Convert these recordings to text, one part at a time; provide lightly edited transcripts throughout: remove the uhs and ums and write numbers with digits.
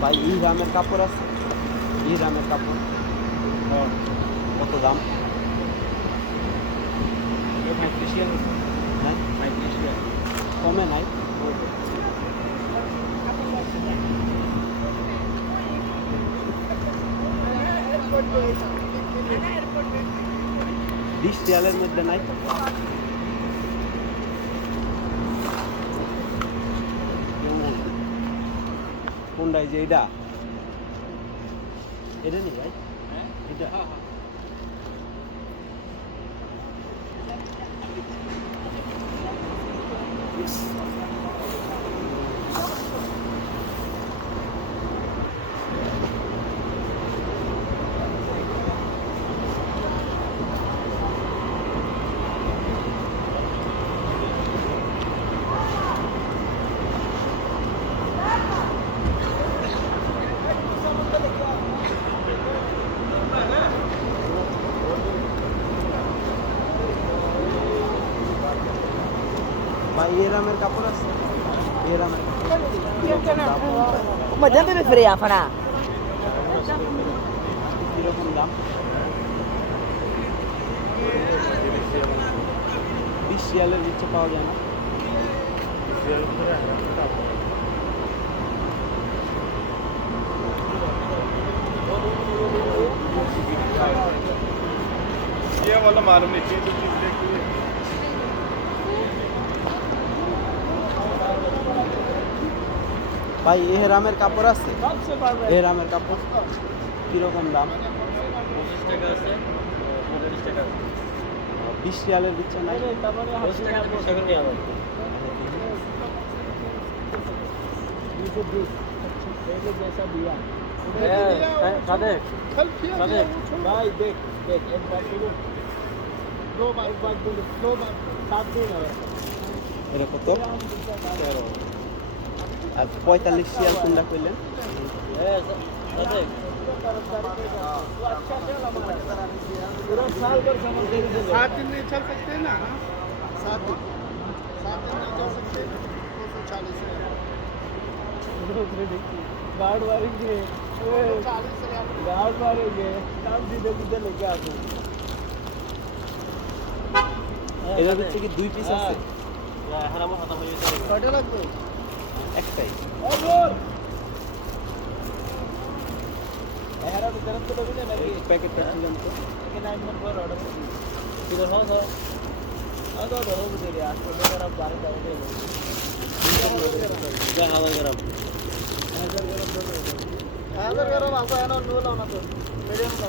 ভাই ইহরামের কাপড় আছে, ইহরামের কাপড় কত দাম? নাই কমে নাই? রিয়ালের মধ্যে নাই? কোনটাই যে এটা এটা নেই ভাই, এটা ভাই এরামের কাপড় আছে, এরামের मजा में फिर अपना কিরকম দাম? 20 রিয়ালের নিচে পাওয়া যায় না? ये वाला मालूम नहीं चीज ভাই এহরামের কাপড় আছে, এহরামের কাপড় কিরকম দাম? 20 রিয়ালের নিচে নাই? भाई देख देख एक बार बोलो दो बार एक बार बोलो दो बार सात दिन है এটা কত? আর 45 রিয়াল কোনটা কইলেন? पूरा साल भर समझ दे 7 दिन नहीं चल सकते ना 7 दिन नहीं चल सकते 240 गार्ड मारेंगे 40 गार्ड मारेंगे काम सीधे सीधे लेके आते এটা হচ্ছে কি 2 পিস আছে? कटे लगते একটাই? एहरा तो तरफ तो भी नहीं এই প্যাকেটটা ছিলাম তো के 9 नंबर ऑर्डर इधर हो सर आ तो हो दे रहे आज तो मेरा 12 जाओगे যা হাওয়া গরম। हज़ार करो आपको है ना नो लाना तो मीडियम का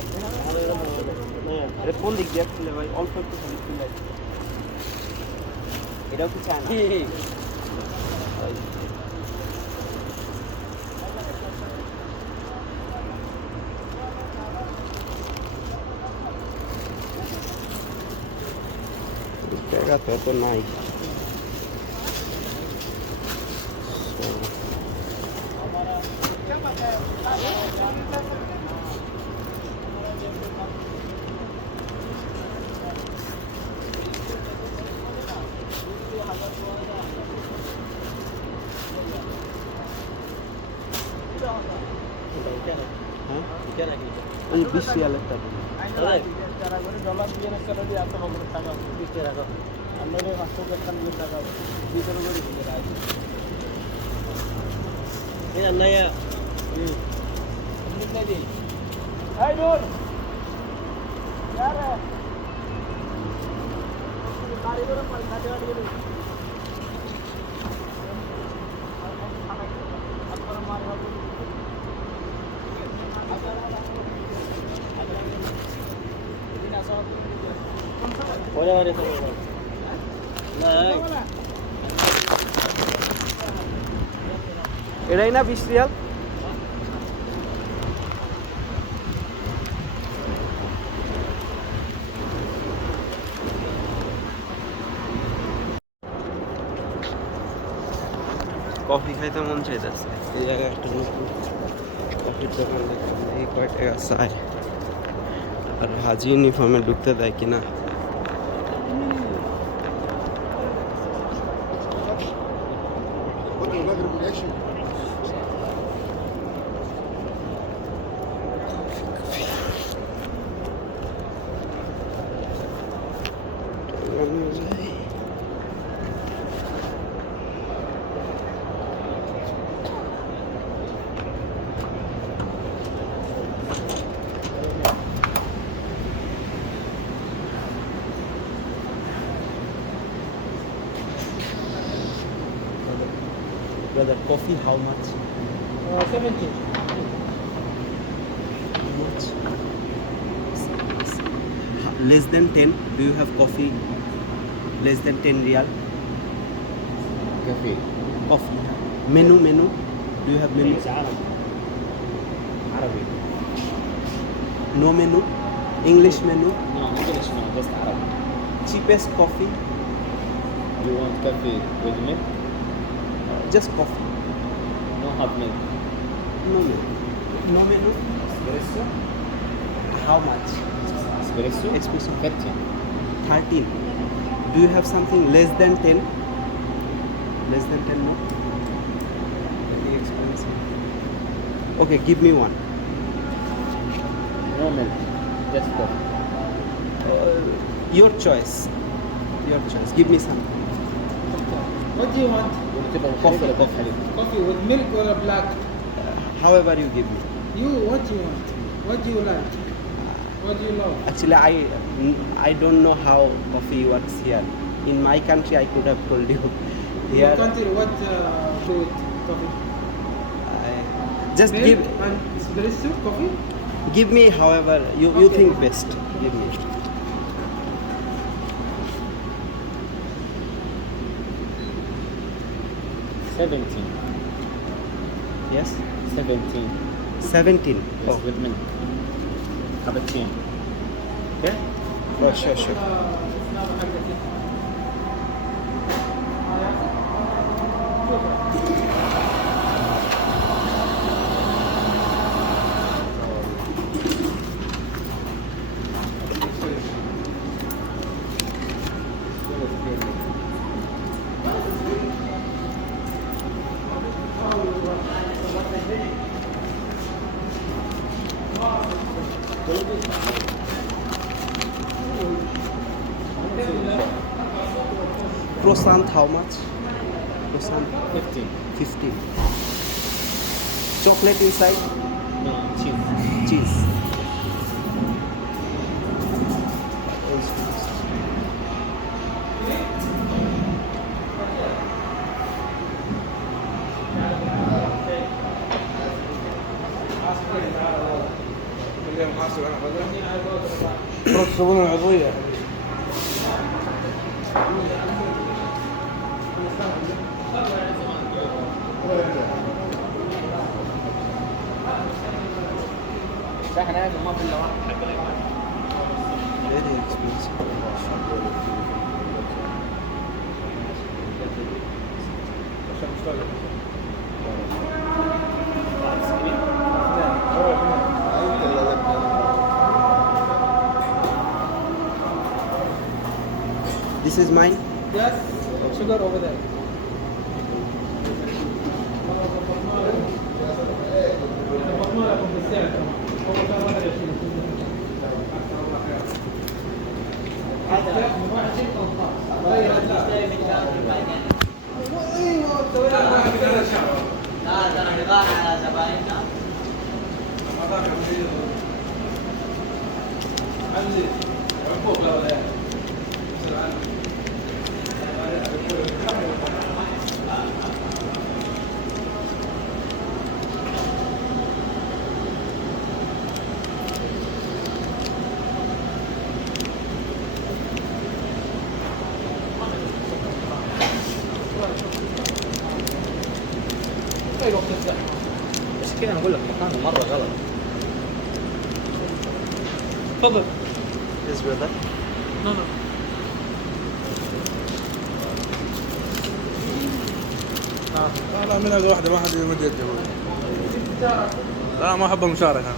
হ্যাঁ, এটা কোন দিক দিয়ে খুলে ভাই? অল্প একটু খালি খুলে এটাও কি চায় না? জায়গা তো নাই। এই 20 রিয়ালের টাকা डॉलर দিয়ে না করে দিয়ে এত হবে টাকা 20 টাকা আমরা 500 টাকা দিয়ে করে করে দিয়ে রাখ এই আন্নায়া नहीं दी हाय डोर यार गाड़ी को पैसा दे दे अपन मार ওরে ওরে না এটাই না 20 রিয়াল? কফি খাইতে মন চাইতেছে, এই জায়গায় একটা নতুন কফির দোকান দেখলাম, এই কয় টাকা চায় আর হাজি ইউনিফর্মে ঢুকতে দেয় কিনা। Brother, coffee how much? 70. How much? Less than 10. Do you have coffee? Less than 10 real? كافيه Coffee. Menu. Do you have menu? عربي No menu. English menu. no English no just عربي Cheapest coffee. you want coffee with milk Just coffee. no have milk No menu. No menu. espresso How much? espresso Espresso. 13 13. Do you have something less than 10? Less than 10 more? Very expensive. Okay, give me one. no milk just coffee Your choice. Your choice. Give me some. What do you want? تبغى Coffee, ولا coffee. حليب Coffee with milk or a black? However you give me. You, what do you want? What do you like? What do you love? Actually, I don't know how coffee works here. In my country, I could have told you. Your Here, country, what food? Coffee? just Milk give and espresso coffee? me however you Okay. think best. Give me. seventeen Yes. 17 17. yes Oh, with milk cappuccino yeah oh, sure. اسمها محل كده. Croissant, how much? Croissant, 15 15. Chocolate inside, no cheese cheese. الصابون العضوية. احنا ما في الا واحد Very expensive. This is mine. Yes, sugar over there. بس كده انا اقول لك مكانه مره غلط تفضل. Yes, brother. No, no. لا من هذا واحدة ما حد يمد يده لا ما أحب المشاركة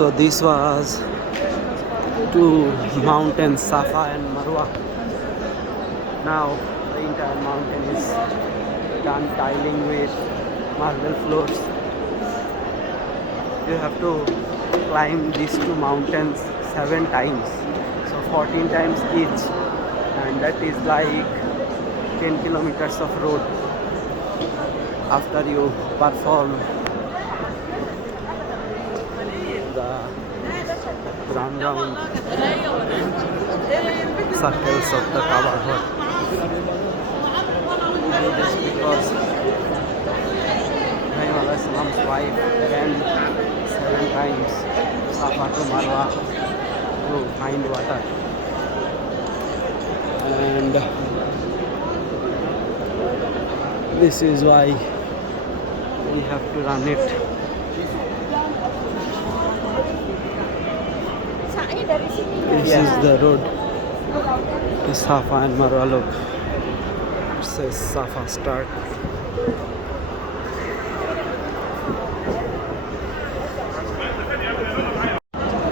So this was two mountains, Safa and Marwa. Now the entire mountain is done tiling with marble floors. You have to climb these two mountains 7 times, so 14 times each, and that is like 10 kilometers of road. After you perform the round circles of the Kaaba Ghar. This because Ibrahim Alayhi Salam's wife ran 7 times Safa to Marwa to find water, and this is why we have to run it. This is the road to Safa and Marwa. Look, it says Safa start.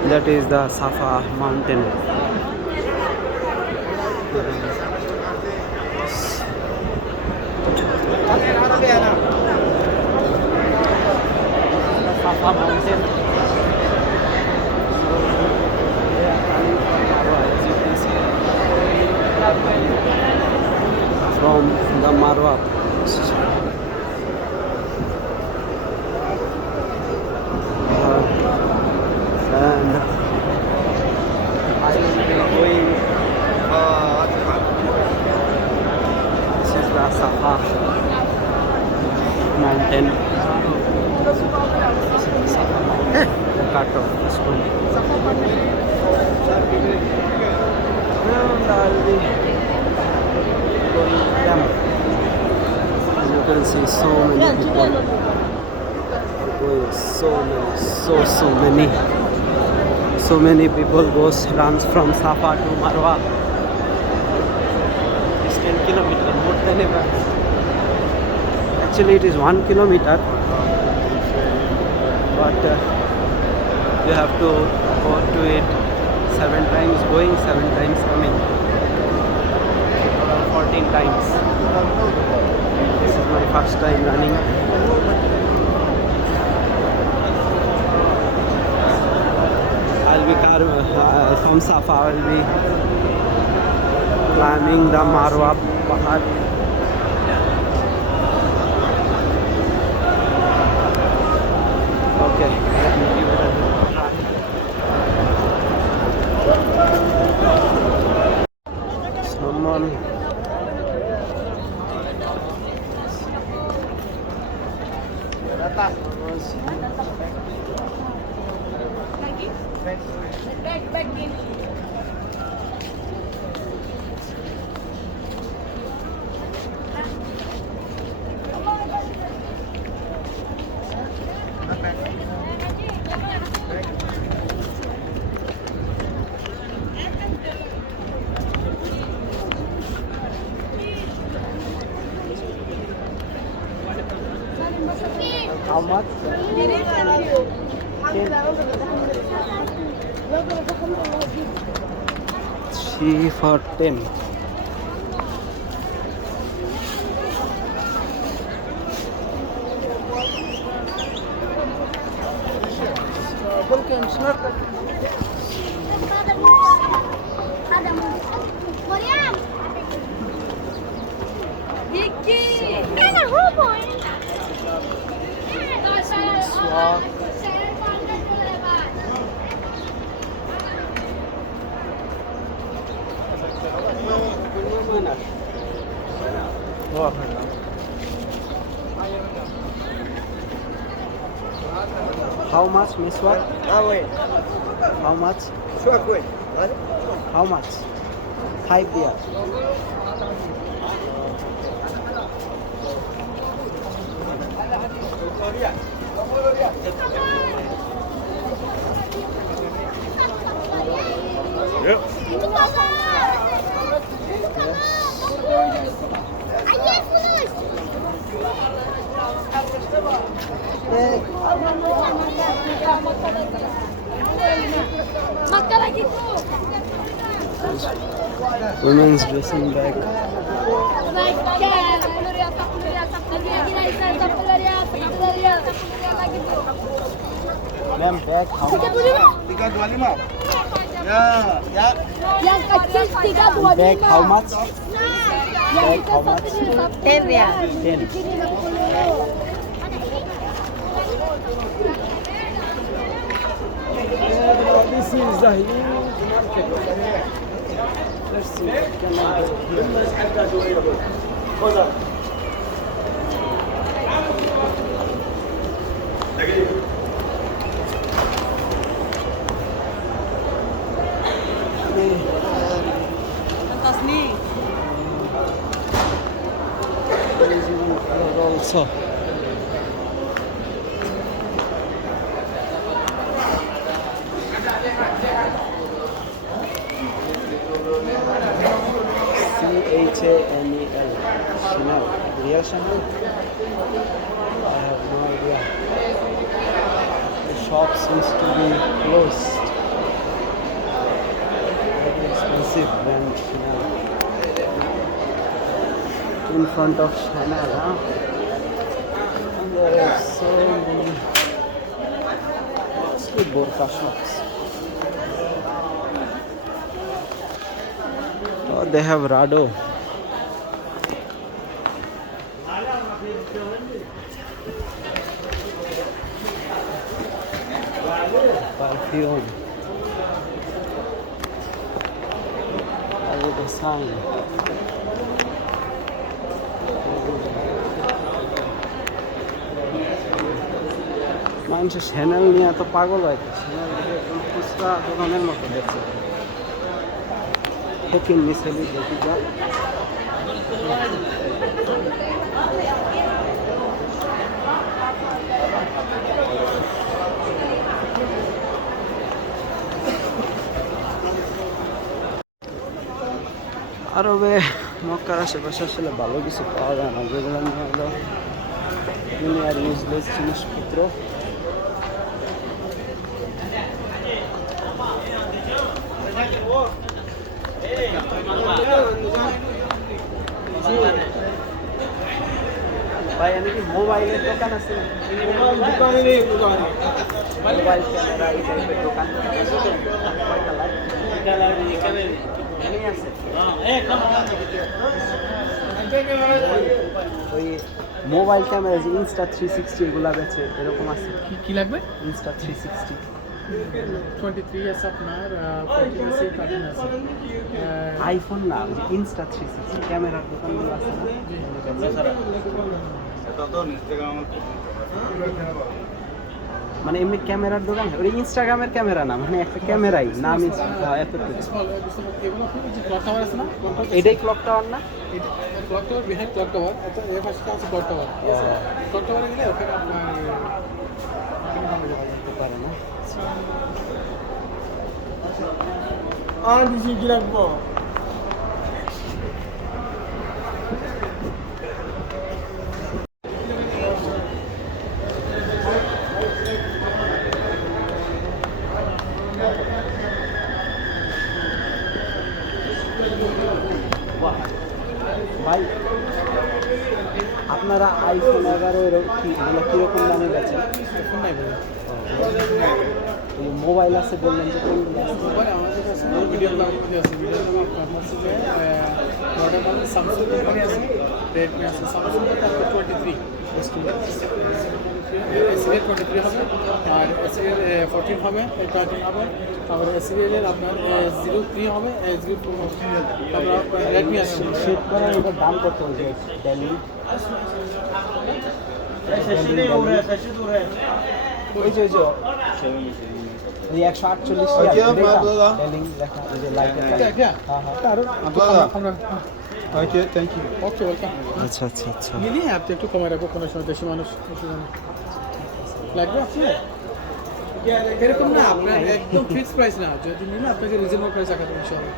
That is the Safa mountain. Safa mountain. From the Marwa. And I will be going. This is the Safa mountain. Safa mountain. The cut of this one. And I'll be going down. And you can see so many people going, so many people runs from Safa to Marwa. It's 10 kilometers, more than ever. Actually it is 1 kilometer, but you have to go to it 7 times going, 7 times coming. 14 times. This is my first time running. I'll be from Safa. I'll be climbing the Marwa Pahad. Okay, let me give it a try. Someone. How much? 3 for 10. How much, Miswak? How much? How much? 5 beer. women's dressing bag. Ma'am, bag how much? Tiga 25. Ya, ya. Yang kecil 3 Bag how much? Bag how much? 10 ya. 10. This is the huge market. Let's see what can I do here. There is even color also. Chanel. Chanel. Real Chanel? I have no idea. The shop seems to be closed. Very expensive brand Chanel. In front of Chanel, huh? And there are so many mostly burqa shops. Oh, they have Rado. Perfume. Look at the sign. মানুষ শ্যানেল নিয়ে এত পাগল হয় শ্যানেল খুচরা দোকানের মতো দেখছে ফকির মিশেলি দেখি যা আরবে মক্কার আশেপাশে আসলে ভালো কিছু পাওয়া যায় না যেগুলো নিয়ে হলো দুনিয়ার ইউজলেস জিনিসপত্র ভাই আমি কি মোবাইলের দোকান আছে মোবাইল ক্যামেরা এই টাইপের দোকান ওই মোবাইল ক্যামেরা যে ইনস্টা 360 এগুলা বেচে এরকম আছে কি লাগবে ইনস্টা 360 23 আছে আপনার 14 আছে 13 আছে আইফোন না ইনস্টা 360 ক্যামেরার দোকানগুলো আছে না মানে এমনি ক্যামেরার দোকান ওই ইনস্টাগ্রামের ক্যামেরা না মানে একটা ক্যামেরাই নাম এতটুকু এটাই ক্লক টাওয়ার না clock tower behind clock tower এটা এর পাশে আছে ক্লক টাওয়ার ক্লক টাওয়ারে গেলে ওখানে আপনার পারে না Ah, di sini লাগবো ভাই আপনারা আইফোন 11 এর কিরকম দামে বেচেন ফোন নাই বলে মোবাইল আছে বললেন যে কোনগুলো আছে মোবাইল আমাদের কাছে ভিডিও আছে ভিডিও আপনার হচ্ছে যে মডেল মানে স্যামসাং কোম্পানি আছে রেডমি আছে স্যামসাং তারপর 23 এসিএল 23 হবে আর এসিএল 14 হবে 13 হবে তারপর এসিএল এর আপনার 03 হবে 04 হবে তারপর রেডমি আছে সেট করার এটার দাম কত হচ্ছে ডেলি ওই যে ওই 148 ডেলিং লেখা ওই যে লাইটের হ্যাঁ আমরা okay thank you okay welcome আচ্ছা আচ্ছা আচ্ছা নিয়ে আপনি একটু কমে রাখবো কোনো সময় দেশি মানুষ লাগবে আপনার এরকম না আপনার একদম ফিক্সড প্রাইস না যদি নিন আপনাকে রিজনেবল প্রাইস রাখা যাবে ইনশাআল্লাহ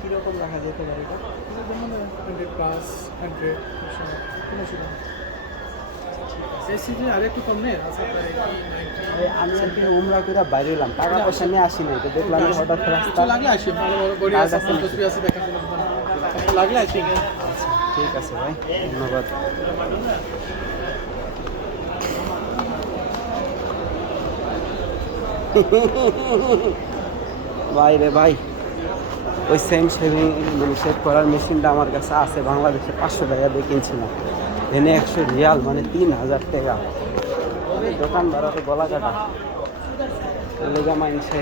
কীরকম রাখা যেতে পারে এটা যেমন 100 প্লাস 100 কোনো সময় ঠিক আছে এই সিজনে আর একটু কম নেই আচ্ছা প্রায় এই আমি আর কি উমরা করে বাইরে এলাম, টাকা পয়সা নিয়ে আসি নাই, তো দেখলাম যে হঠাৎ রাস্তা। কিছু লাগলে আসি, ভালো বড় বড়ি আছে, আপনার তসবি আছে, দেখার জন্য লাগলে আসি। আচ্ছা ঠিক আছে ভাই, ধন্যবাদ। ভাই রে ভাই, ওই সেম শেভিং মানে শেভ করার মেশিনটা আমার কাছে আছে, বাংলাদেশে 500 টাকা দিয়ে কিনছিলাম, এনে 100 রিয়াল মানে 3000 টাকা। দোকান ভাড়া তো গলা কাটা, লেগা মাইনছে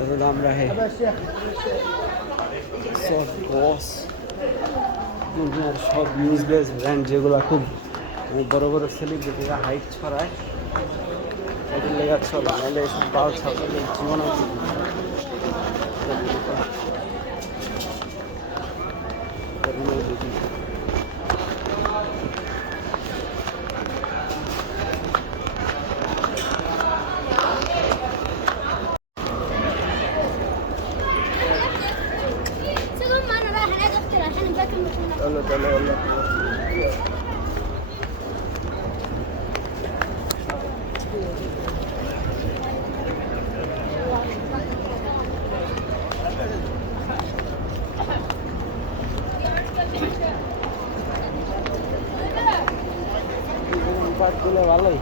এত দাম রাখে। সব বস দুনিয়ার সব ইউজলেস ব্র্যান্ড যেগুলো খুব বড় বড় সেলিব্রিটিরা হাইট ছড়ায়, এদের লেগা চলে, নাহলে এসব বাল ছাত্রদের জীবনও চলবে না। سلام انا رايح انادي اختي عشان نبات চলো চলো চলো। পাটগুলো ভালোই।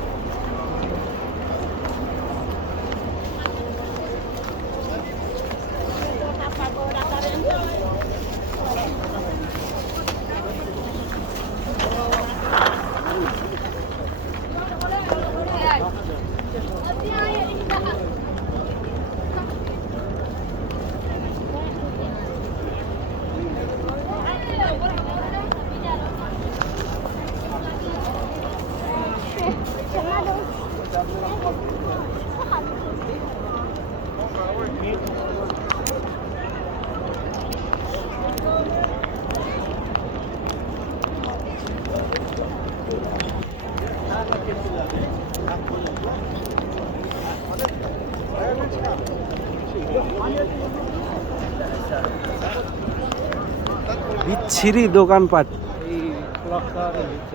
বিচ্ছিরি দোকানপাট এই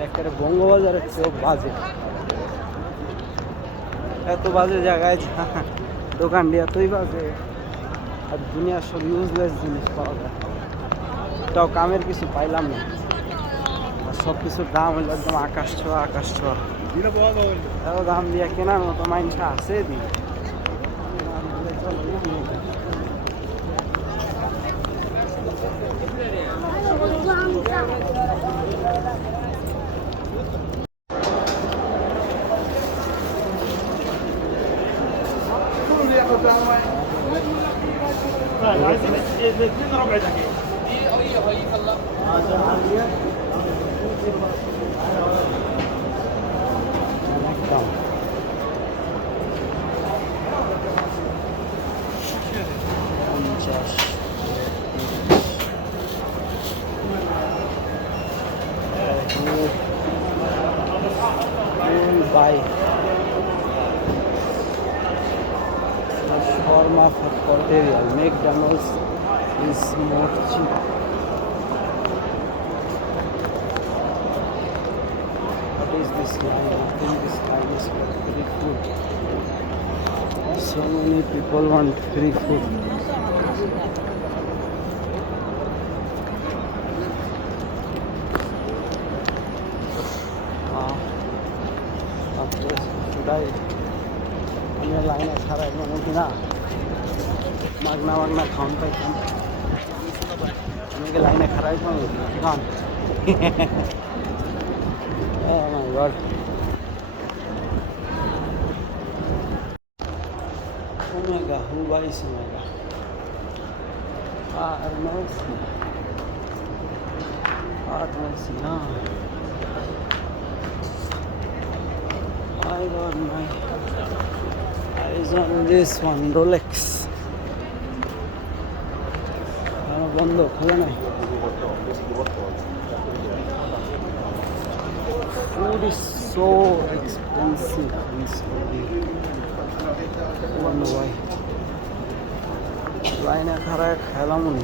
একটা বঙ্গবাজারের চেয়েও বাজে, এত বাজে জায়গায় দোকান দিয়ে এতই বাজে, আর দুনিয়ার সব ইউজলেস জিনিস পাওয়া যায়, তাও কামের কিছু পাইলাম না, আর সব কিছুর দাম হইলো একদম আকাশ ছোঁয়া আকাশ ছোঁয়া। এত দাম দিয়ে কেনার মতো মাইনসা আছে দি একদম। পঞ্চাশ by shawarma for Portugal. McDonald's is more cheap. What is this line? I think this line is for free food. So many people want free food. Should I? আমি লাইনে ছাড়াই মানে কিনা মাগনা মাগনা খাওয়ান পাইতাম, আমি কি লাইনে খারাই খান আমার ঘর Omega, who buys Omega? Mercy. Mercy, huh? I got my eyes on this one, Rolex. বন্ধ খোলা নাই। Food is so expensive in Saudi. I wonder why. লাইনে খারাপ খেলাম উনি।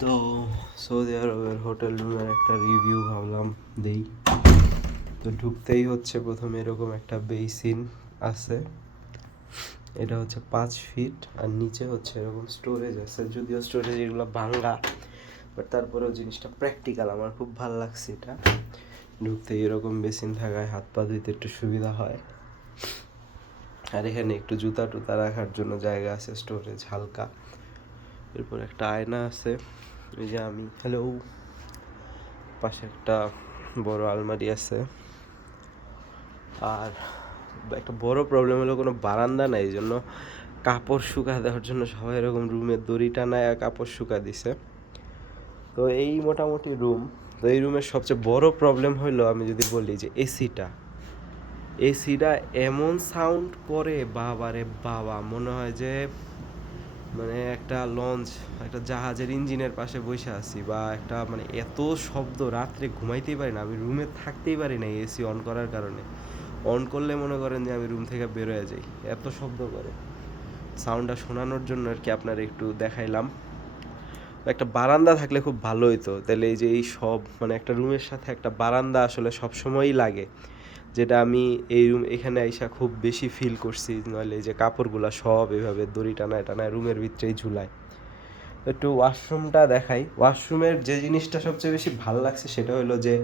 তো সৌদি আরবের হোটেল রুমের একটা রিভিউ ভাবলাম দেই। তো ঢুকতেই হচ্ছে প্রথমে এরকম একটা বেসিন আছে, এটা হচ্ছে 5 ফিট, আর নিচে হচ্ছে এরকম স্টোরেজ আছে, যদিও স্টোরেজ এগুলো ভাঙ্গা, বাট তারপরেও জিনিসটা প্র্যাকটিক্যাল, আমার খুব ভালো লাগছে এটা। ঢুকতেই এরকম বেসিন থাকায় হাত পা ধুইতে একটু সুবিধা হয়, আর এখানে একটু জুতা টুতা রাখার জন্য জায়গা আছে, স্টোরেজ হালকা। এরপর একটা আয়না আছে, এই যে আমি, হ্যালো, পাশে একটা বড় আলমারি আছে। আর একটা বড় প্রবলেম হলো কোনো বারান্দা নাই, এই জন্য কাপড় শুকা দেওয়ার জন্য সবাই এরকম রুমের দড়ি টানায় কাপড় শুকা দিছে। তো এই মোটামুটি রুম। তো এই রুমের সবচেয়ে বড় প্রবলেম হইলো, আমি যদি বলি যে এসিটা এমন সাউন্ড করে, বাবারে বাবা, মনে হয় যে মানে একটা লঞ্চ, একটা জাহাজের ইঞ্জিনের পাশে বসে আছি, বা একটা মানে এত শব্দ, রাত্রে ঘুমাইতেই পারি না, আমি রুমে থাকতেই পারি না এসি অন করার কারণে। অন করলে মনে করেন যে আমি রুম থেকে বের হয়ে যাই, এত শব্দ করে। সাউন্ডটা শোনানোর জন্য আর কি আপনার একটু দেখাইলাম। একটা বারান্দা থাকলে খুব ভালো হতো, তাহলে এই যে এই সব মানে একটা রুমের সাথে একটা বারান্দা আসলে সবসময়ই লাগে, যেটা আমি এই রুম এখানে আইসা খুব বেশি ফিল করছি। নইলে এই যে কাপড়গুলা সব এভাবে দড়ি টানায় টানায় রুমের ভিতরেই ঝুলায়। একটু ওয়াশরুমটা দেখাই। ওয়াশরুমের যে জিনিসটা সবচেয়ে বেশি ভালো লাগছে সেটা হলো যে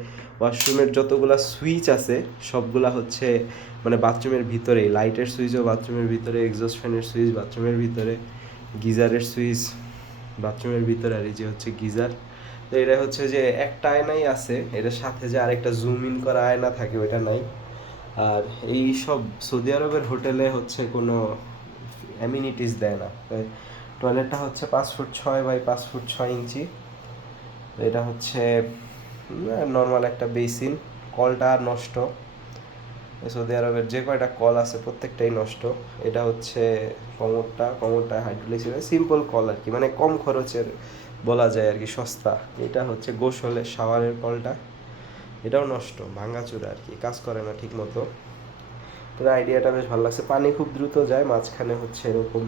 ওয়াশরুমের যতগুলা সুইচ আছে সবগুলা হচ্ছে মানে বাথরুমের ভিতরেই, লাইটের সুইচও বাথরুমের ভিতরে, এক্সস্ট ফ্যানের সুইচ বাথরুমের ভিতরে, গিজারের সুইচ বাথরুমের ভিতরে, আর এই যে হচ্ছে গিজার। তো এটা হচ্ছে যে একটা আয়নাই আছে, এটার সাথে যে আরেকটা জুম ইন করা আয়না থাকে ওইটা নাই। আর এই সব সৌদি আরবের হোটেলে হচ্ছে কোনো অ্যামিনিটিস দেয় না। টয়লেটটা হচ্ছে 5 ফুট 6 বাই 5 ফুট 6 ইঞ্চি। এটা হচ্ছে নর্মাল একটা বেসিন। কলটা নষ্ট, সৌদি আরবের যে কয়টা কল আছে প্রত্যেকটাই নষ্ট। এটা হচ্ছে কমোডটা হাইড্রোলিক, সিম্পল কল আর কি, মানে কম খরচের বলা যায় আর কি, সস্তা। এটা হচ্ছে গোসলের শাওয়ারের কলটা, এটাও নষ্ট, ভাঙাচুরা আর কি, কাজ করে না ঠিক মতো। তো আইডিয়াটা বেশ ভালো লাগছে। পানি খুব দ্রুত যায়, মাঝখানে হচ্ছে এরকম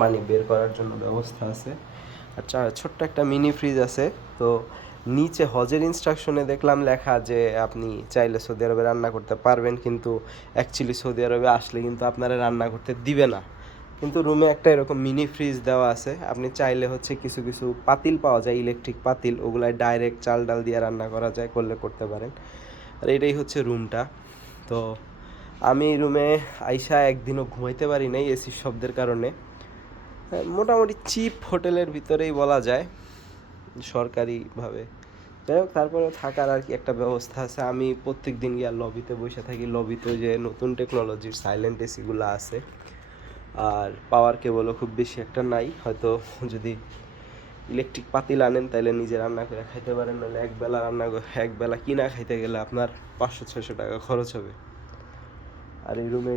পানি বের করার জন্য ব্যবস্থা আছে। আর ছোট্ট একটা মিনি ফ্রিজ আছে। তো নিচে হজের ইনস্ট্রাকশনে দেখলাম লেখা যে আপনি চাইলে সৌদি আরবে রান্না করতে পারবেন, কিন্তু অ্যাকচুয়ালি সৌদি আরবে আসলে কিন্তু আপনারা রান্না করতে দিবে না। কিন্তু রুমে একটা এরকম মিনি ফ্রিজ দেওয়া আছে, আপনি চাইলে হচ্ছে কিছু কিছু পাতিল পাওয়া যায়, ইলেকট্রিক পাতিল, ওগুলাই ডাইরেক্ট চাল ডাল দিয়ে রান্না করা যায়, করতে পারেন। আর এটাই হচ্ছে রুমটা। তো আমি এই রুমে আইসা একদিনও ঘুমাইতে পারি নাই এসির শব্দের কারণে। মোটামুটি চিপ হোটেলের ভিতরেই বলা যায়, সরকারিভাবে। যাই হোক, তারপরেও থাকার আর কি একটা ব্যবস্থা আছে। আমি প্রত্যেক দিন গিয়ে লবিতে বসে থাকি। লবিতে যে নতুন টেকনোলজির সাইলেন্ট এসিগুলো আছে, আর পাওয়ার কেবলও খুব বেশি একটা নাই। হয়তো যদি ইলেকট্রিক পাতিল আনেন তাহলে নিজে রান্না করে খাইতে পারেন, নাহলে একবেলা কিনা খাইতে গেলে আপনার 500-600 টাকা খরচ হবে। আর এই রুমে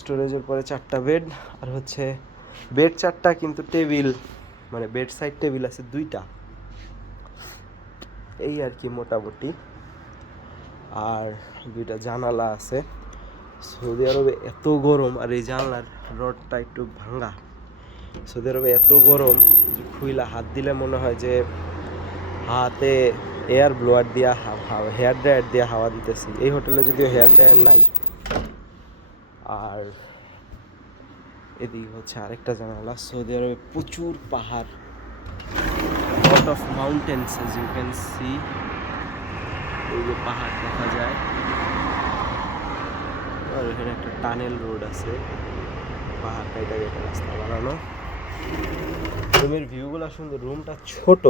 স্টোরেজের পরে 4টা বেড, আর হচ্ছে বেড 4টা, কিন্তু টেবিল মানে বেড সাইড টেবিল আছে 2টা, এই আর কি মোটামুটি। আর 2টা জানালা আছে। সৌদি আরবে এত গরম, আর এই জানলার রডটা একটু ভাঙা। সৌদি আরবে এত গরম যে খুইলা হাত দিলে মনে হয় যে হাতে এয়ার ব্লোয়ার দিয়া হেয়ার ড্রায়ার দিয়ে হাওয়া দিতেছি। এই হোটেলে যদিও হেয়ার ড্রায়ার নাই। আর এদিকে হচ্ছে আরেকটা জানালা। সৌদি আরবে প্রচুর পাহাড়, lot of mountains, as you can see। এই যে পাহাড় দেখা যায়, আর এখানে একটা টানেল রোড আছে, পাহাড় কাইটা রাস্তা বানানো। রুমের ভিউগুলো সুন্দর। রুমটা ছোট,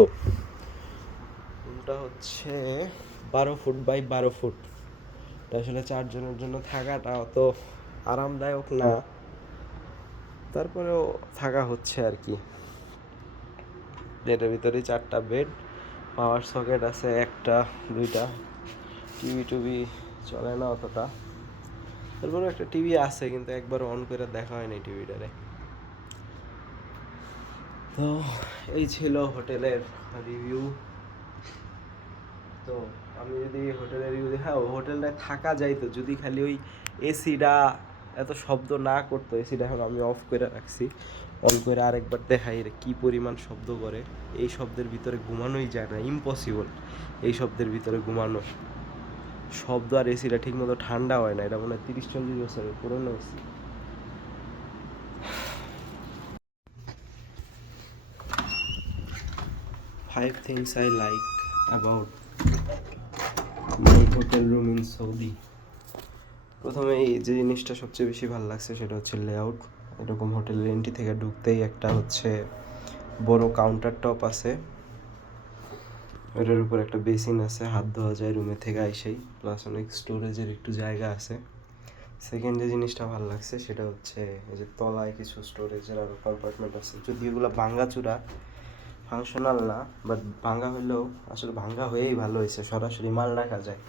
রুমটা হচ্ছে 12 ফুট বাই 12 ফুট। এটা আসলে 4 জনের জন্য থাকাটা অত আরামদায়ক না, তারপরেও থাকা হচ্ছে আর কি। এটার ভিতরে 4টা বেড, পাওয়ার সকেট আছে 1টা 2টা, টিভি টুভি চলে না অতটা, তারপরে একটা টিভি আছে কিন্তু একবার অন করে দেখা হয়নি টিভিটারে। তো এই ছিল হোটেলের রিভিউ। তো আমি যদি হোটেলের রিভিউ দেখাও, হোটেলটায় থাকা যাইতো যদি খালি ওই এসিটা এত শব্দ না করতো। এসিটা এখন আমি অফ করে রাখছি, অন করে আরেকবার দেখাই এটা কী পরিমাণ শব্দ করে। এই শব্দের ভিতরে ঘুমানোই যায় না, ইম্পসিবল এই শব্দের ভিতরে ঘুমানো। শব্দ আর এসিটা ঠিক মতো ঠান্ডা হয় না। এটা মনে হয় 30-40 বছরের পুরনো AC. Five things I like about my hotel room in Saudi. প্রথমে যে জিনিসটা সবচেয়ে বেশি ভালো লাগছে সেটা হচ্ছে লেআউট। এরকম হোটেলের এন্ট্রি থেকে ঢুকতেই একটা হচ্ছে বড় কাউন্টার টপ আছে, ওটার উপর একটা বেসিন আছে, হাত ধোয়া যায় রুমে থেকে আইসেই, প্লাস অনেক স্টোরেজের একটু জায়গা আছে। সেকেন্ড যে জিনিসটা ভালো লাগছে সেটা হচ্ছে এই যে তলায় কিছু স্টোরেজের আরও কম্পার্টমেন্ট আছে, যদি এগুলো ভাঙ্গাচুরা ফাংশনাল না, বাট ভাঙ্গা হলেও আসলে ভাঙ্গা হয়েই ভালো হয়েছে, সরাসরি মাল রাখা যায়।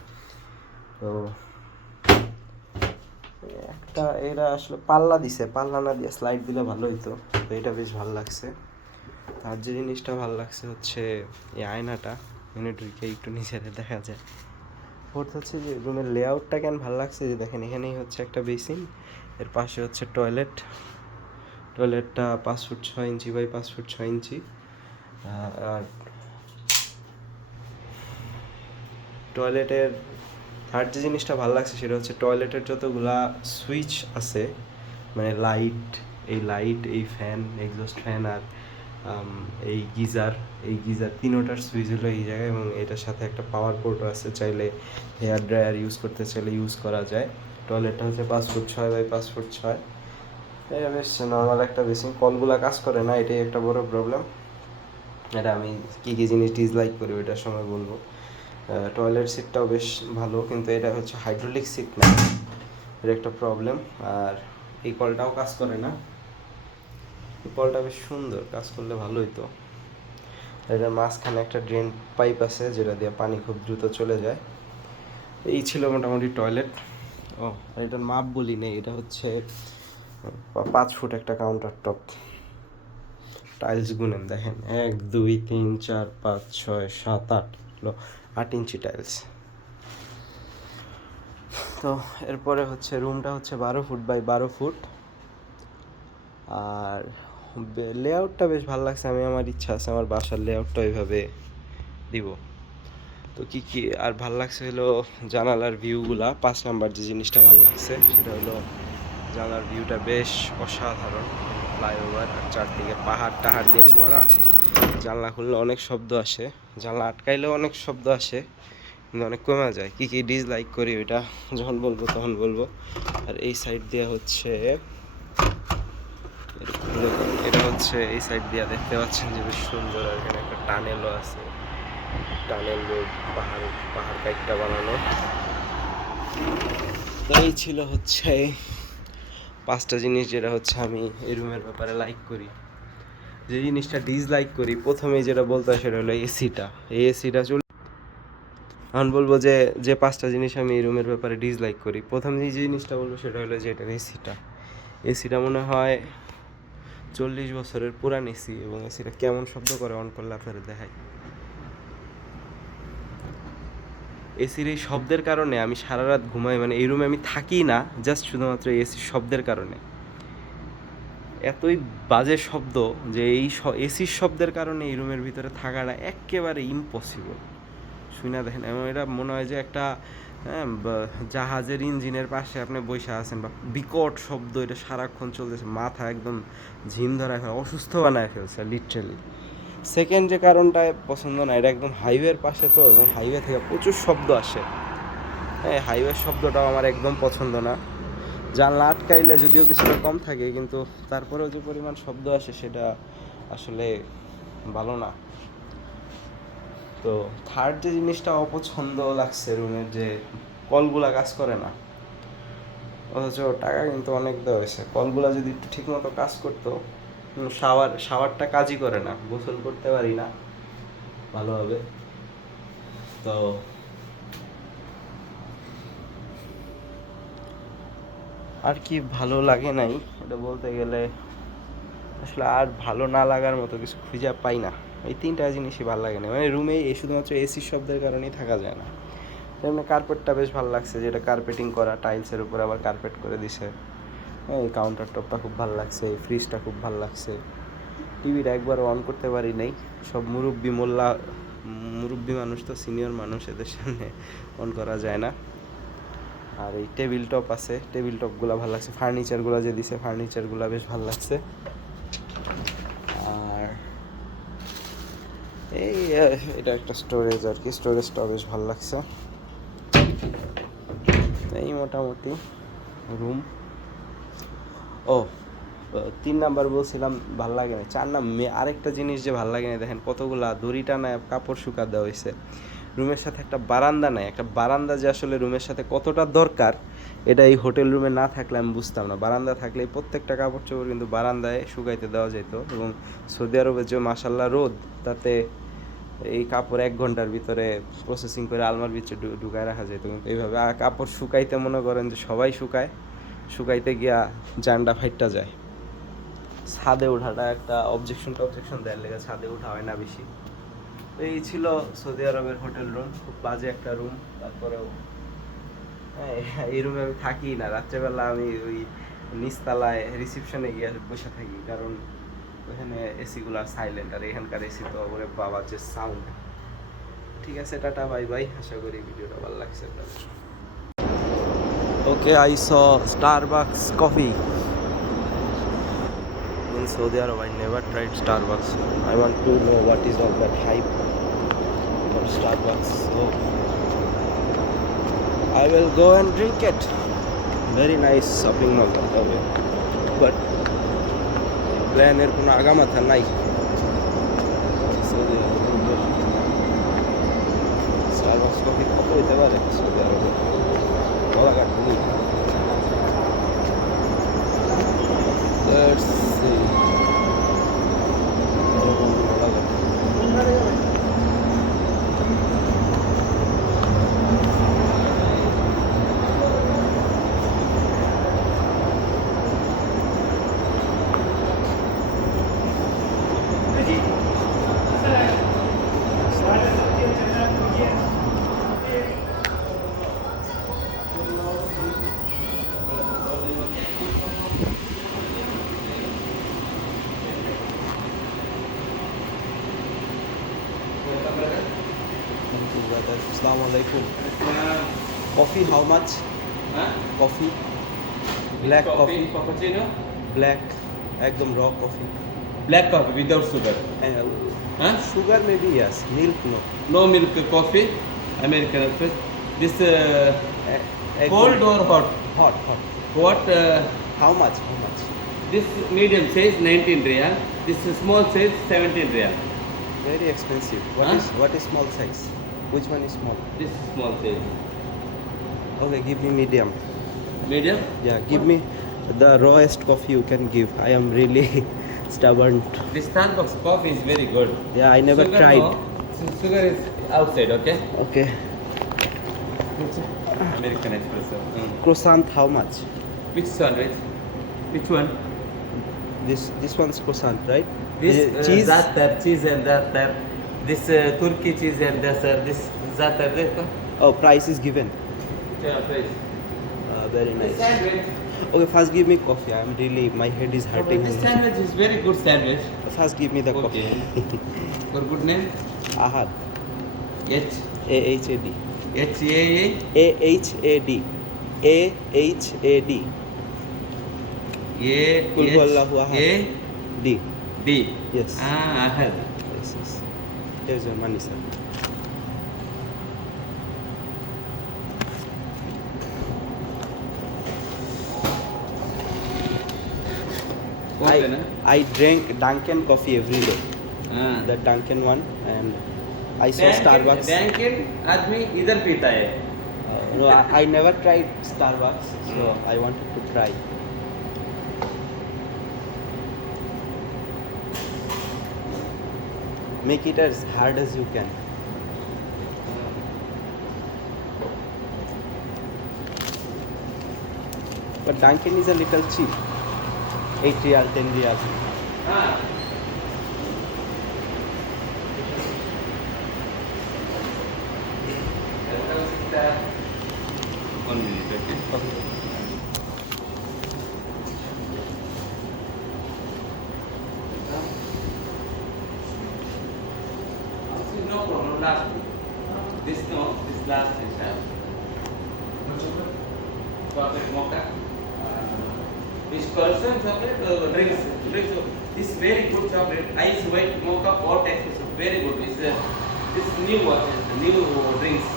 তো একটা এরা আসলে পাল্লা দিছে, পাল্লা না দিয়ে স্লাইড দিলে ভালো হইতো, তো এটা বেশ ভালো লাগছে। আর যে জিনিসটা ভালো লাগছে হচ্ছে এই আয়নাটা, এনে ঢুকে একটু নিচেরে দেখা যায়। ফোর্থ হচ্ছে যে রুমের লেআউটটা কেন ভালো লাগছে, যে দেখেন এখানেই হচ্ছে একটা বেসিন, এর পাশে হচ্ছে টয়লেট। টয়লেটটা 5 foot 6 inch by 5 foot 6 inch. আর টয়লেটের থার্ড যে জিনিসটা ভালো লাগছে সেটা হচ্ছে টয়লেটের যতগুলা সুইচ আছে, মানে লাইট, এই ফ্যান, এক্সস্ট ফ্যান আর এই গিজার, তিনোটার সুইচ হলো এই জায়গায়, এবং এটার সাথে একটা পাওয়ার পোর্টও আছে, চাইলে হেয়ার ড্রায়ার ইউজ করতে চাইলে ইউজ করা যায়। টয়লেটটা হচ্ছে 5 ফুট 6 বাই 5 ফুট 6। এটা বেশ নর্মাল একটা বেসিন। কলগুলা কাজ করে না, এটাই একটা বড় প্রবলেম। এটা আমি কী কী জিনিস ডিসলাইক করি ওইটার সময় বলবো। টয়লেট সিটটাও বেশ ভালো, কিন্তু এটা হচ্ছে হাইড্রোলিক সিট না, এটা একটা প্রবলেম। আর এই কলটাও কাজ করে না, এই কলটা বেশ সুন্দর, কাজ করলে ভালো হতো। এটার মাঝখানে একটা ড্রেন পাইপ আছে যেটা দিয়ে পানি খুব দ্রুত চলে যায়। এই ছিল মোটামুটি টয়লেট। ও আর এটার মাপ বলি নেই, এটা হচ্ছে 5 ফুট একটা কাউন্টার টপ। টাইলস গুনেন দেখেন, 1 2 3 4 5 6 7 8 হলো 8 ইঞ্চি টাইলস। তো এরপরে হচ্ছে রুমটা হচ্ছে 12 ফুট বাই 12 ফুট। আর লেআউটটা বেশ ভালো লাগছে। আমার ইচ্ছা আছে আমার বাসার লেআউটটা ওইভাবে দিব। তো কি আর ভালো লাগছে হলো জানালার ভিউগুলা। 5 নাম্বার যে জিনিসটা ভালো লাগছে সেটা হলো জানালার ভিউটা বেশ অসাধারণ। ফ্লাইওভার আর চারদিকে পাহাড় টাহাড় দিয়ে ভরা। জানলা খুললে অনেক শব্দ আসে, জানলা আটকাইলেও অনেক শব্দ আসে, কিন্তু অনেক কমে যায়। কি ডিসলাইক করি ওইটা যখন বলবো তখন বলবো। আর এই সাইড দিয়ে হচ্ছে এটা হচ্ছে এই সাইড দিয়ে দেখতে পাচ্ছেন যে বেশ সুন্দর। আর এখানে একটা টানেলও আছে, টানেল রোড, পাহাড় কাইটটা বানানো। তো এই ছিল হচ্ছে 5টা জিনিস যেটা হচ্ছে আমি এই রুমের ব্যাপারে লাইক করি। যে জিনিসটা ডিসলাইক করি প্রথমেই যেটা বলতে হয় সেটা হলো এসিটা। এই এসিটা এখন বলবো যে 5টা জিনিস আমি এই রুমের ব্যাপারে ডিসলাইক করি। প্রথম যে জিনিসটা বলবো সেটা হলো যে এটার এসিটা মনে হয় 40 বছরের পুরান এসি, এবং এসিটা কেমন শব্দ করে অন করলে আপনারা দেখাই। এসির এই শব্দের কারণে আমি সারা রাত ঘুমাই, মানে এই রুমে আমি থাকি না জাস্ট শুধুমাত্র এসির শব্দের কারণে। এতই বাজে শব্দ যে এই এসির শব্দের কারণে এই রুমের ভিতরে থাকাটা একেবারে ইম্পসিবল। শুনে দেখেন, এবং এটা মনে হয় যে একটা জাহাজের ইঞ্জিনের পাশে আপনি বসে আছেন, বা বিকট শব্দ এটা সারাক্ষণ চলতেছে, মাথা একদম ঝিম ধরায় ফেলে, অসুস্থ বানায় ফেলছে লিটারালি। সেকেন্ড যে কারণটা পছন্দ না, এটা একদম হাইওয়ের পাশে, তো এবং হাইওয়ে থেকে প্রচুর শব্দ আসে। হ্যাঁ, হাইওয়ের শব্দটাও আমার একদম পছন্দ না। জানলা আটকাইলে যদিও কিছুটা কম থাকে, কিন্তু তারপরেও যে পরিমাণ শব্দ আসে সেটা আসলে ভালো না। তো থার্ড যে জিনিসটা অপছন্দ লাগছে রুমের, যে কলগুলা কাজ করে না, অথচ টাকা কিন্তু অনেক দেওয়া হয়েছে। কলগুলা যদি একটু ঠিক মতো কাজ করতো, শাওয়ারটা কাজই করে না, গোসল করতে পারি না ভালোভাবে। তো আর কি ভালো লাগে নাই এটা বলতে গেলে, আসলে আর ভালো না লাগার মতো কিছু খুঁজে পাই না। এই তিনটা জিনিসই ভালো লাগে না, মানে রুমে শুধুমাত্র এসির শব্দের কারণেই থাকা যায় না। তেমনি কার্পেটটা বেশ ভালো লাগছে, যেটা কার্পেটিং করা, টাইলসের উপর আবার কার্পেট করে দিছে। এই কাউন্টার টপটা খুব ভালো লাগছে, এই ফ্রিজটা খুব ভালো লাগছে। টিভিটা একবারও অন করতে পারি নাই, সব মুরব্বি মানুষ তো, সিনিয়র মানুষ, এদের সামনে অন করা যায় না। আর এই টেবিল টপ আছে, টেবিল টপগুলো ভালো লাগছে। ফার্নিচারগুলো যে দিছে, ফার্নিচারগুলো বেশ ভালো লাগছে। আর এই এটা একটা স্টোরেজ আর কি, স্টোরেজটাও বেশ ভালো লাগছে। এই মোটামুটি রুম। ও 3 নাম্বার বলছিলাম ভাল লাগে না, 4 নাম্বার আরেকটা জিনিস যে ভাল লাগে না, দেখেন কতগুলা দড়ি টানা কাপড় শুকা দেওয়া হয়েছে। রুমের সাথে একটা বারান্দা নাই, একটা বারান্দা যে আসলে রুমের সাথে কতটা দরকার, এটা এই হোটেল রুমে না থাকলে আমি বুঝতাম না। বারান্দা থাকলে প্রত্যেকটা কাপড় চোপড় কিন্তু বারান্দায় শুকাইতে দেওয়া যেত। এবং সৌদি আরবে যে মাশাল্লাহ রোদ, তাতে এই কাপড় 1 ঘন্টার ভিতরে প্রসেসিং করে আলমার ভিতরে ঢুকায় রাখা যেত। কিন্তু এইভাবে কাপড় শুকাইতে মনে করেন যে সবাই শুকাইতে গিয়া জানটা ফাইটটা যায়। ছাদে ওঠাটা একটা অবজেকশন দেওয়ার লেগে ছাদে ওঠা হয় না বেশি। তো এই ছিল সৌদি আরবের হোটেল রুম, খুব বাজে একটা রুম। তারপরেও এই রুমে আমি থাকি না, রাত্রেবেলা আমি ওই নিচতলায় রিসিপশনে গিয়ে বসে থাকি, কারণ ওখানে এসিগুলো সাইলেন্ট, আর এখানকার এসি তো ওরে বাবা যে সাউন্ড। ঠিক আছে, টাটা বাই বাই, আশা করি ভিডিওটা ভালো লাগছে আপনাদের। ওকে, I saw Starbucks coffee in Saudi Arabia. I never tried Starbucks. I want to know what is all that hype for Starbucks. So I will go and drink it. Very nice shopping mall, but plan এর কোনো আগামাথা নাই। Starbucks coffee কত হইতে পারে সৌদি আরবে? গলাঘাট নেই। Let's see. Assalamu alaikum. Coffee, how much? Huh? Coffee, black coffee, Cappuccino? black, ekdom raw coffee. Black coffee without sugar. And Huh? sugar maybe yes, milk no. No milk coffee. American Express. This Ekdom cold or hot? hot. What? How much? This medium size 19 riyal. This small size 17 riyal. Very expensive. Huh? What is small size? Which one is small? This small size. Okay, give me medium. Medium? Yeah, give me the rawest coffee you can give. I am really stubborn. This Starbucks coffee is very good. Yeah, I never Sugar, tried. no. Sugar is outside, okay? Okay. American Espresso. Croissant, how much? Which sandwich? Which one? This one's croissant, right? This cheese. za'atar, cheese and za'atar. This Turkey cheese and this za'atar. Oh, price is given. Please. Very This nice. sandwich. Okay, first give me coffee. I'm really, my head is hurting. This sandwich is very good sandwich. First give me the Okay. coffee. Your good name? Ahad. H AHAD. H A AHAD. AHAD. A Qul H huwallahu ahad. A D. D. Yes. Ahad. Yes. Here's your money, sir. I drink Dunkin' coffee every day. हाँ The Dunkin' one, and I saw Starbucks. Dunkin आदमी इधर पीता है No, I never tried Starbucks, so I wanted to try. Make it as hard as you can. But Dunkin' is a little cheap. 8 real, 10 real. हाँ One minute, okay. No problem, last. This no, this last is chocolate mocha. This person chocolate drinks. This very good chocolate, ice white mocha hot espresso, very good. This new drinks.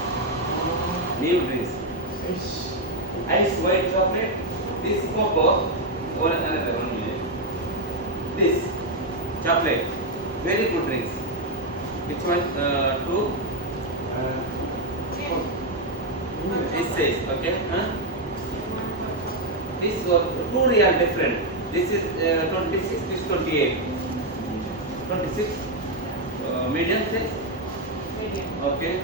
New drinks. Ice white chocolate. This mocha. Or another one minute. This chocolate, very good drinks. Which one? Two. It says okay. This 2 real different. This is 26. This 28. 26. Medium size. Okay.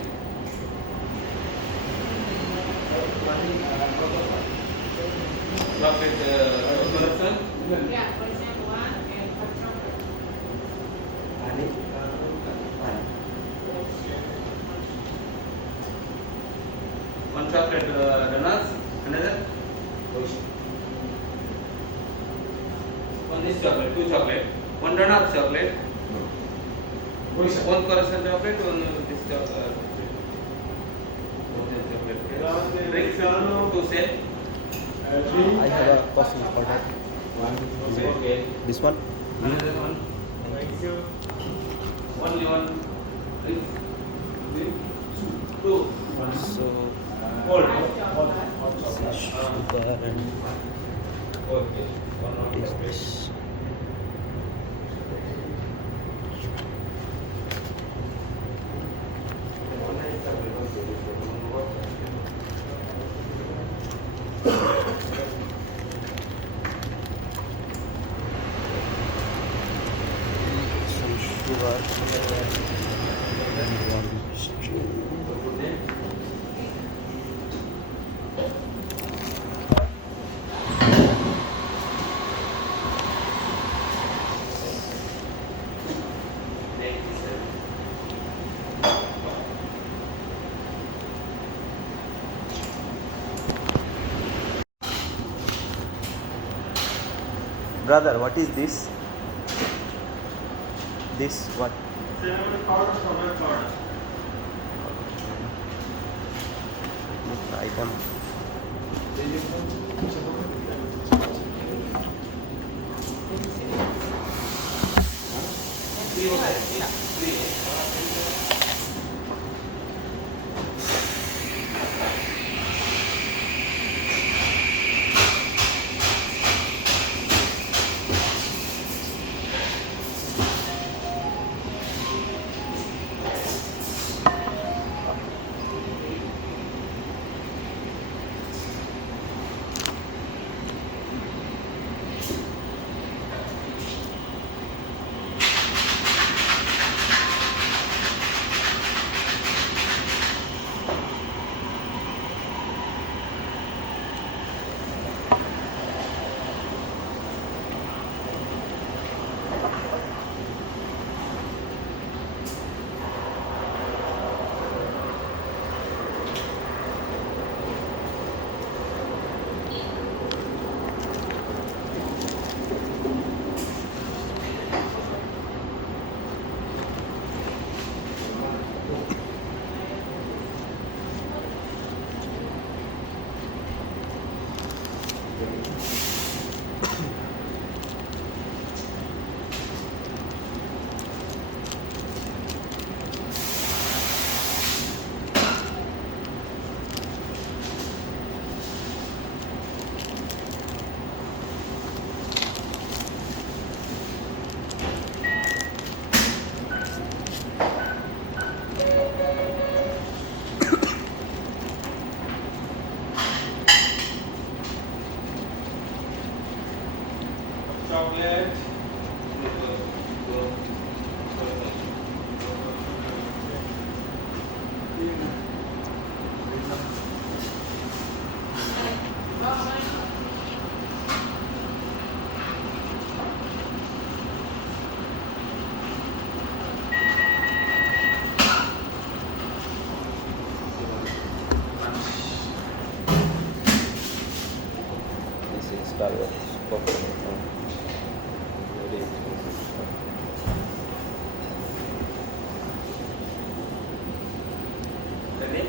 Chocolate person. Yeah, for example, one and hot chocolate. One chocolate donuts. Another. One this chocolate, 2 chocolate. One donut chocolate. One croissant chocolate. One this chocolate. Drinks to sell. I have a coffee order. Okay. This one? Another one. Only one. Two. So, Hold. sugar and Okay. is this. Some sugar and one string. Brother, what is this? This what? Next item. Starbucks coffee. Very expensive stuff. Ready?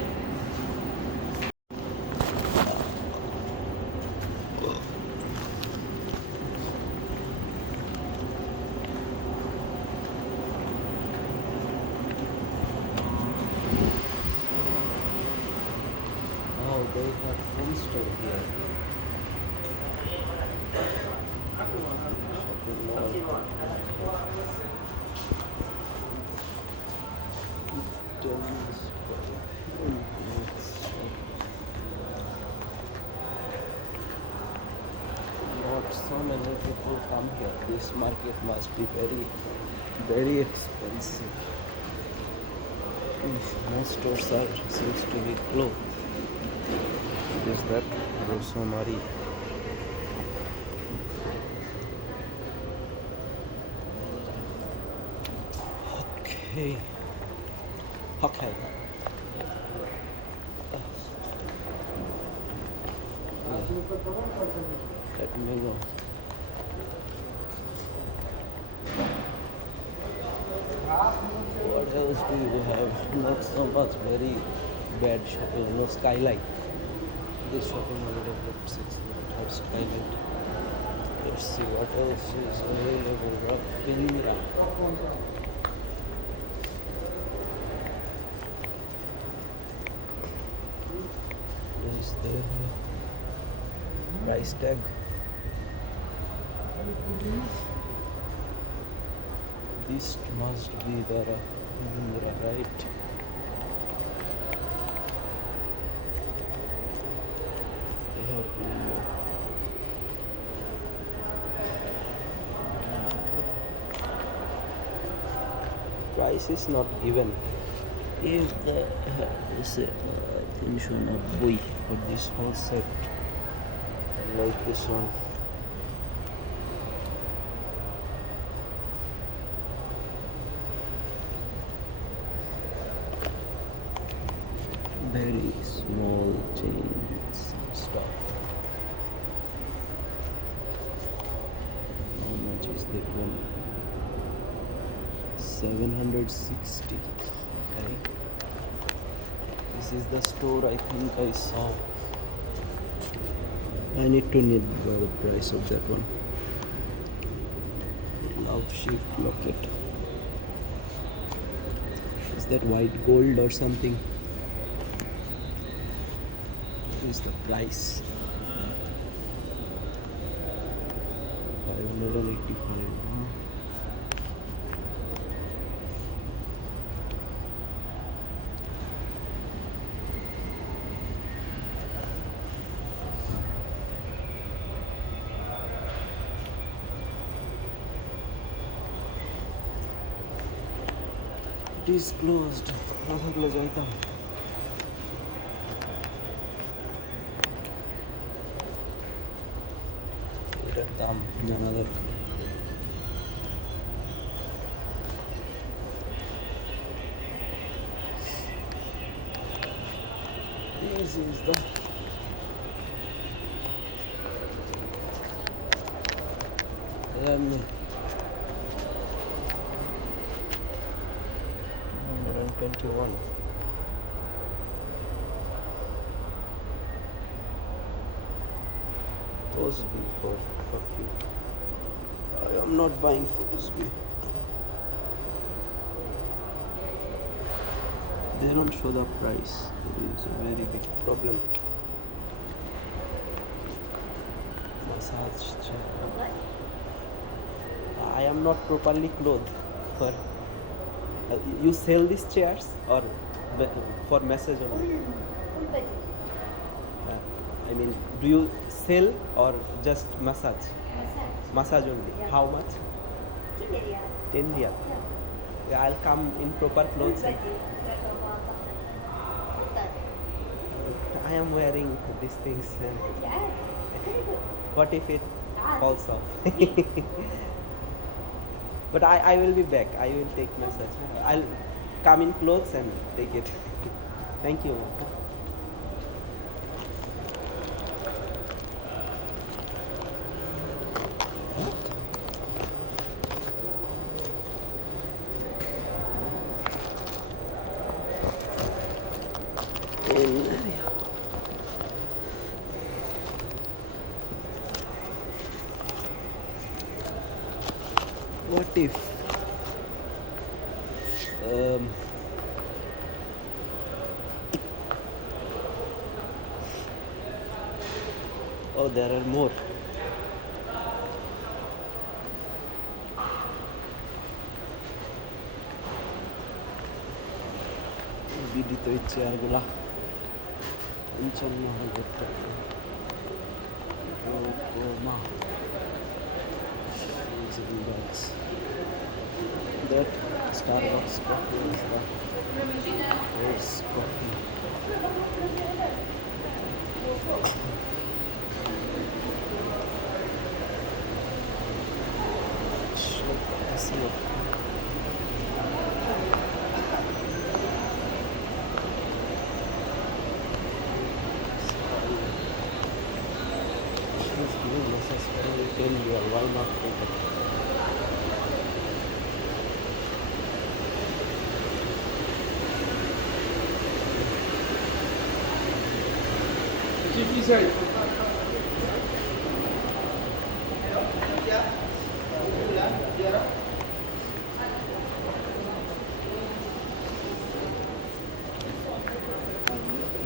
Oh, they have phone store here. Shopping mall. Tennis Not so many people come here. This market must be very, very expensive. Most stores are seems to be closed. What is that? Rosomari. Okay. Okay. Let me go. What else do you have? Not so much. Very bad shopping. No skylight. This shopping mall developed 6 months. Skylight. Let's see what else is available. Pindra. Is there a price tag? This must be the Pindra, right? They have price is not given. If the is 390 for this whole set, like this one. Very small chains stuff. How much is that one? 760. Okay. This is the store I think I saw. I need to know the price of that one. Love Shift Locket. Is that white gold or something? What is the price? 585. It is closed. থাকলে যাইতাম। এটার দাম জানা দরকার। This is the Redmi 121. Fosby for fuck you. I am not buying Fosby. They don't show the price. It is a very big problem. Massage chair. I am not properly clothed for. You sell these chairs or for massage only? I mean, do you sell or just massage? Massage only. Yeah. How much? 10 riyal. Yeah, I'll come in proper clothes. I am wearing these things. And what if it falls off? But I will be back. I will take massage. I'll come in clothes and take it. Thank you. main area. What if oh, there are more. বিদিত এই চেয়ারগুলা পঞ্চান্ন হাজার টাকা। That Starbucks coffee is the best coffee. Walmart.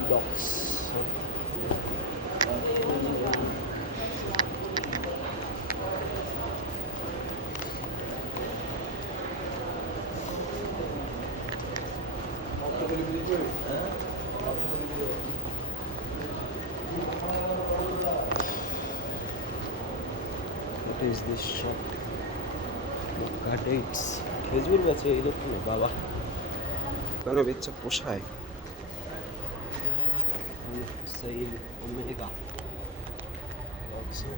Docks. What is this shop? Dates. খেজুর গাছে এরকম বাবা ওখানে বেচা পোষায় সেল ওমেগা also